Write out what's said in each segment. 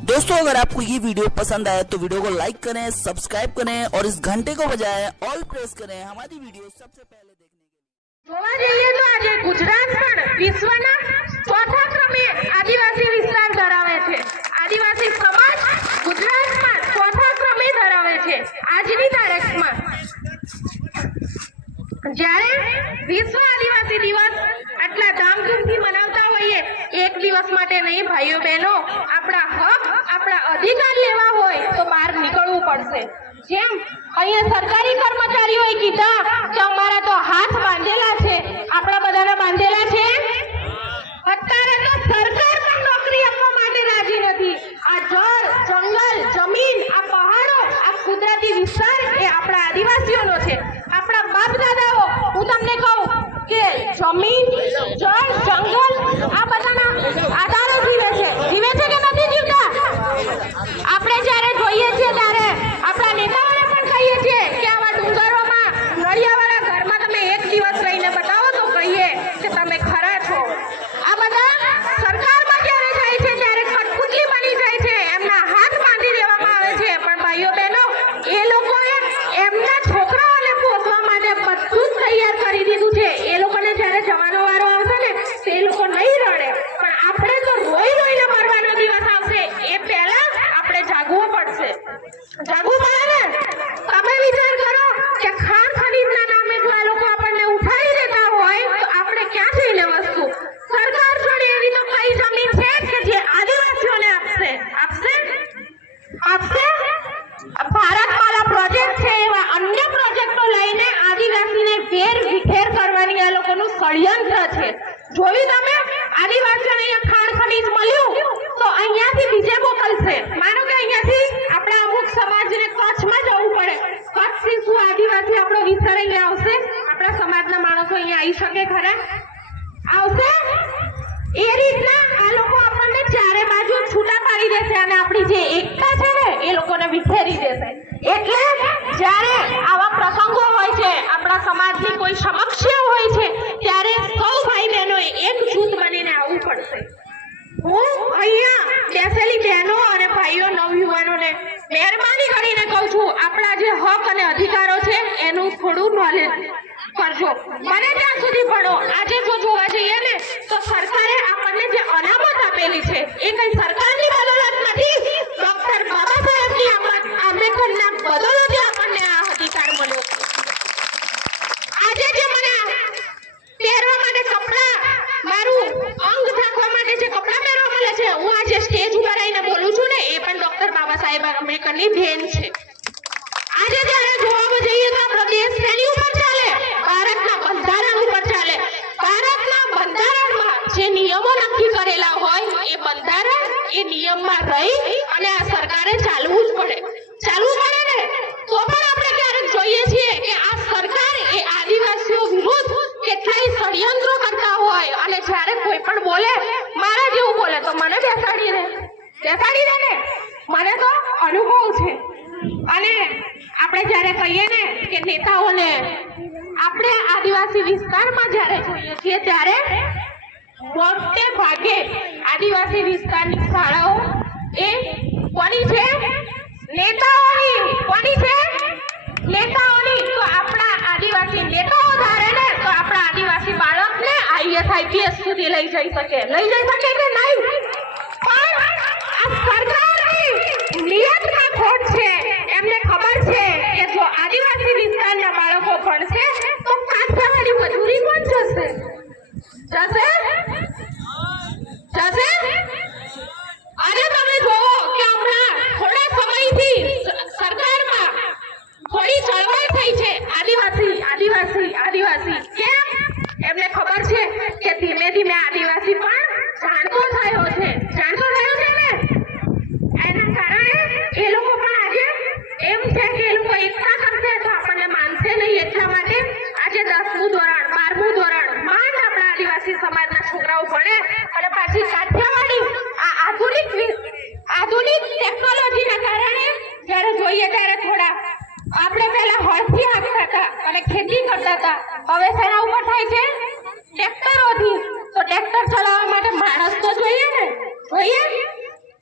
दोस्तों अगर आपको ये वीडियो पसंद आए तो वीडियो को लाइक करें, सब्सक्राइब करें और इस घंटे को बजाएं ऑल प्रेस करें हमारी वीडियो सबसे पहले देखने के लिए। જોવા જઈએ તો આજે ગુજરાત પણ વિશ્વના ચોથા ક્રમે આદિવાસી વિસ્તાર ધરાવે છે। આદિવાસી સમાજ ગુજરાતમાં ચોથા ક્રમે ધરાવે છે। આજની તારીખમાં જ્યારે વિશ્વ આદિવાસી દિવસ આટલા ધામધૂમથી મનાવતા હોઈએ, એક દિવસ માટે નહીં ભાઈઓ બહેનો, આપણા હક આપણા અધિકાર લેવા હોય તો બહાર નીકળવું પડશે। જેમ અહીંયા સરકારી કર્મચારીઓએ કીધા કે અમારા તો હાથ બાંધેલા છે, આપણા બધાના બાંધેલા છે। અત્યારે તો સરકાર પણ નોકરી આપવા માટે રાજી નથી। આ જળ, જંગલ, જમીન, આ પહાડો, આ કુદરતી વિસ્તાર એ આપણા આદિવાસીઓનો છે। આપણા બાપ દાદાઓ, હું તમને કહું કે જમીન, જળ, જંગલ આ બધાના આધારે જીવે છે કે નથી જીવતા? આપણે જ્યારે જોઈએ છીએ ત્યારે આપણા નેતાઓને પણ કહીએ છીએ કે આવા ડુંગરોમાં નળિયાવાળા ઘરમાં તમે એક દિવસ રહીને બતાવો તો કહીએ કે તમે ખરા છો। આ બધા સરકારમાં જ્યારે જાય છે ત્યારે કઠપુતલી બની જાય છે, એમના હાથ બાંધી દેવામાં આવે છે। પણ ભાઈઓ બહેનો, એ લોકોએ એમના છોકરાઓને પોષવા માટે બધું જ તૈયાર કરી દીધું છે। એ લોકોને જ્યારે જવાનો વારો આવશે ને તે લોકો નહીં રડે, પણ આપણે તો રોઈ રોઈને મરવાનો દિવસ આવશે એ પહેલા આપણે જાગવું પડશે। જાગવું પડે ને? તમે વિચાર કરો કે ખાણ ખનીજના નામે જો આ લોકો આપણને ઉઠાવી દેતા હોય તો આપણે ક્યાં જઈને વસ્તુ? સરકાર જોડે એવી તો કઈ જમીન છે કે જે આદિવાસીઓને આપશે? ભારતમાલા પ્રોજેક્ટ છે, એવા અન્ય પ્રોજેક્ટો લઈને આદિવાસીને વેર વિખેર કરવાની આ લોકોનું ષડયંત્ર છે। જોયું તમે? આદિવાસીઓને અહીંયા ખાણ ખનીજ મળ્યું તો અહીંયાથી બીજે મોકલશે। માનો કે અહીંયાથી આપણા અમુક સમાજને કચ્છમાં જવું પડે, કચ્છથી શું આદિવાસી આપણો વિસ્તાર અહીંયા આવશે? આપણા સમાજના માણસો અહીંયા આવી શકે ખરા? આવશે? એ રીતના આ લોકો આપણને ચારે બાજુ છૂટા પાડી દેશે અને આપણી જે એકતા છે ને એ લોકોને વિખેરી દેશે। એટલે જ્યારે આવા પ્રસંગો હોય છે, આપણા સમાજની કોઈ સમસ્યા હોય છે, ત્યારે સૌ ભાઈ બહેનોએ એકજૂથ બનીને આવવું પડશે। હું અહીંયા બેસેલી બહેનો અને ભાઈઓ નવયુવાનોને મહેરબાની કરીને કહું છું, આપણા જે હક અને અધિકારો છે એનું થોડું નોલેજ કરજો, મને ત્યાં સુધી ભણો। આજે જો જોવા જઈએ ને તો સરકારે આપણને જે અનામત આપેલી છે એ કઈ સરકારની બદોલત નથી, ડોક્ટર બાબા સાહેબની આંબેડકરના બદોલતે આપણને આ અધિકાર મળ્યો છે। આજે જે મને પહેરવા માટે કપડા, મારું અંગ ઢાંકવા માટે જે કપડા પહેરવા મળે છે, હું આજે સ્ટેજ ઉપર આવીને બોલું છું ને, એ પણ ડોક્ટર બાબા સાહેબ આંબેડકરની દેન છે। આજે જ્યારે જોવા જઈએ તો આપણો દેશ શેની ઉપર ચાલે? ભારતના બંધારણ ઉપર ચાલે। ભારતના બંધારણમાં જે નિયમો નક્કી કરેલા હોય એ બંધારણ, એ નિયમમાં રહી અને આ સરકારે ચાલવું જ પડે ને? તો પણ આપણે ક્યારેક જોઈએ છીએ કે આ સરકાર એ આદિવાસીઓ વિરુદ્ધ કેટલાય ષડયંત્રો કરતા હોય અને જ્યારે કોઈ પણ બોલે, મારા જેવું બોલે તો મને બેસાડી દે ને, મને તો અનુભવ છે। અને આપણે જ્યારે કહીએ ને કે નેતાઓને આપણે આદિવાસી વિસ્તારમાં જ્યારે જોઈએ છીએ ત્યારે મોટે ભાગે આદિવાસી વિસ્તારની શાળાઓ એ કોની છે? નેતાઓની। કોની છે? નેતાઓની। તો આપણા આદિવાસી નેતાઓ ધારે ને તો આપણા આદિવાસી બાળકને IAS IPS સુધી લઈ જઈ શકે કે નહીં? પણ આ સરકારની નિયતમાં ખોટ છે। એમને ખબર છે કે જો આદિવાસી વિસ્તારના બાળકો ભણશે તો કાઠિયાવાડી મજૂરી કોણ જશે? આજે તમે જોવો કે હમણાં થોડા સમયથી સરકારમાં થોડી ચળવળ થઈ છે, આદિવાસી કેમ? એમને ખબર છે કે ધીમે ધીમે આદિવાસી પણ જાણતો થયો છે ને, એના કારણે એ લોકો પણ આજે એમ છે કે એ લોકો એકતા કરશે તો આપણને માનશે નહીં। એટલા માટે આજે 10મું ધોરણ, 12મું ધોરણ માંડ આપણા આદિવાસી સમાજના છોકરાઓ ભણે અને પાછી કાઠિયાવાડી આ આધુનિક ટેકનોલોજીના કારણે જ્યારે જોઈએ ત્યારે થોડા આપણે પહેલા હળથી હાંકતા હતા અને ખેતી કરતા હતા, હવે શેના ઉપર થાય છે? ટ્રેક્ટરોથી। તો ટ્રેક્ટર ચલાવવા માટે માણસ તો જોઈએ ને?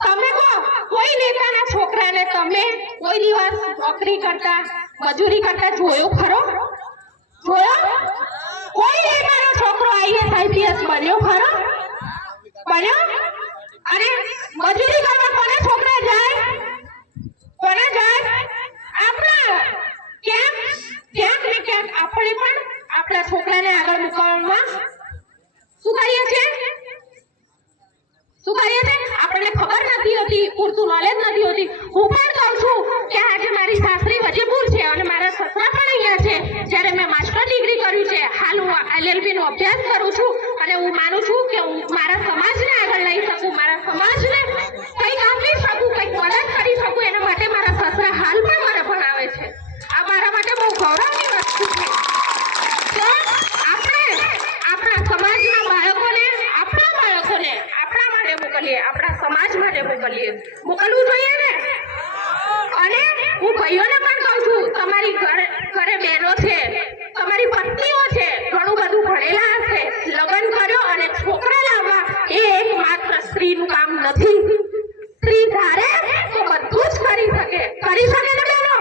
તમે કહો છોકરાને તમે કોઈ દિવસ નોકરી કરતા મજૂરી કરતા જોયો ખરો? જોયો? કોઈ નહીં મારો છોકરો આઈએસ આઈપીએસ બન્યો ખરો? બન્યો? અને મજૂરી કરવા કોને છોકરા જાય? કોને જાય? આપણા ક્યાંક ને ક્યાંક આપણે પણ આપણા છોકરાને આગળ મૂકવામાં શું કરીએ છીએ? શું કરીએ છીએ? આપણને ખબર નથી હોતી, પૂરતું નોલેજ નથી હોતી. હું પણ કહું છું કે આજે મારી સાસરી વજેપુર છે અને મારા સસરા પણ અહીંયા છે. જ્યારે મેં માસ્ટર ડિગ્રી કર્યું છે, હાલ હું એલએલબી નો અભ્યાસ કરું છું અને હું માનું છું કે હું મારા સમાજને આગળ લઈ શકું, મારા સમાજને કંઈક આપી શકું, કંઈક મદદ કરી શકું. એના માટે મારા સસરા હાલ પણ મને ભણાવે છે. આ મારા માટે બહુ ગૌરવની વસ્તુ છે. તો આપણે આપણા સમાજના બાળકોને આપણા માટે મોકલીએ, આપણા સમાજ માટે મોકલીએ. મોકલવું જોઈએ ને? અને હું ભાઈઓને પણ કહું છું, તમારી ઘરે બહેનો છે, તમારી પત્નીઓ છે, ઘણું બધું ભણેલા હશે, લગ્ન કર્યો અને છોકરા લાવવા એ એકમાત્ર સ્ત્રીનું કામ નથી. સ્ત્રી ધારે તો બધું જ કરી શકે ને બહેનો?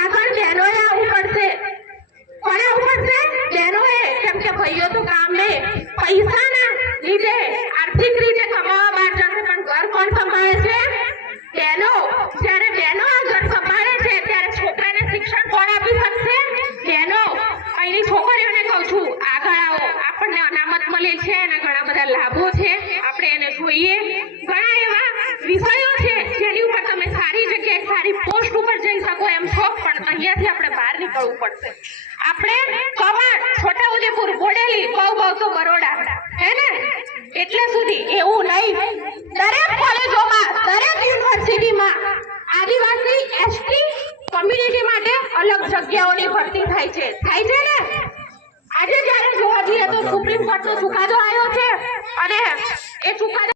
આગળ બહેનોએ આવવું પડશે. કોને આવવું પડશે? બહેનોએ. કેમ કે ભાઈઓ તો કામે પૈસાના લીધે આર્થિક રીતે કમાવા બહાર જશે, પણ ઘર કોણ સંભાળે છે? બહેનો. જ્યારે બહેનો આ ઘર સંભાળે છે ત્યારે છોકરાને શિક્ષણ કોણ આપી શકશે? બહેનો. અહીંની છોકરીઓને કહું છું, આગળ આવો. આપણને અનામત મળે છે અને ઘણા બધા લાભો છે, આપણે એને જોઈએ. ઘણા એવા વિષયો છે જેની ઉપર તમે સારી જગ્યાએ સારી પોસ્ટ ઉપર જઈ શકો એમ છો, પણ અહીંયાથી આપણે બહાર નીકળવું પડશે. આપણે કવાડ, છોટાઉદેપુર, બોડેલી, બહુ તો બરોડા, હે ને? એટલે સુધી એવું નહીં. દરેક કોલેજોમાં, દરેક યુનિવર્સિટીમાં આદિવાસી એસટી કમ્યુનિટી માટે અલગ જગ્યાઓની ભરતી થાય છે ને? આજે જ્યારે જોવા જઈએ તો સુપ્રીમ કોર્ટનો ચુકાદો આવ્યો છે અને એ ચુકાદો